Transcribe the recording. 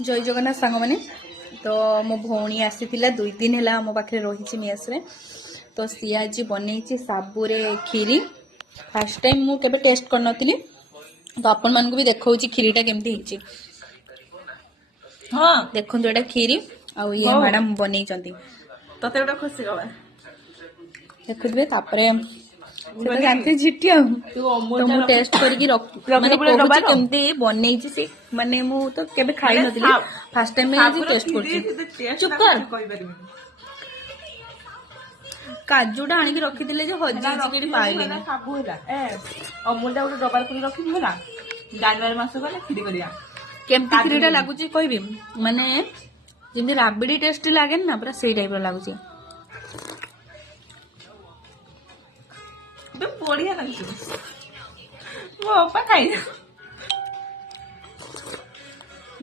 जय जगन्नाथ सांग मैंने तो मो भौणी आसी 2 दिन है मो पाखे रही मेस रे तो सी आज बनई साबुरे खीरी फास्ट टाइम मु केबे टेस्ट कर नथिली तो आपण मान को भी देखौ खीरीटा केमती हिची हाँ देखो एटा खीरी आ ये मैडम बनई चंती तते गोटे खुशी गला देखुबे तापरे से जानते झिटी आ तो मु टेस्ट करके माने कहूची केमती बनई से माने मु तो केबे खाई नथिली फास्ट टाइम में आज टेस्ट करची चुप कर काजूटा आनिक रखिले जो हजी पाइले अमूलटा गोटे डबार कर रखी है जानुआरी मास गले खीरी करिया केमती खीरीटा लागुची कहबी माने जेमती राबिडी टेस्ट लागे ना पूरा सेई टाइप रो लागुची बढ़िया लगे मो बापा खाई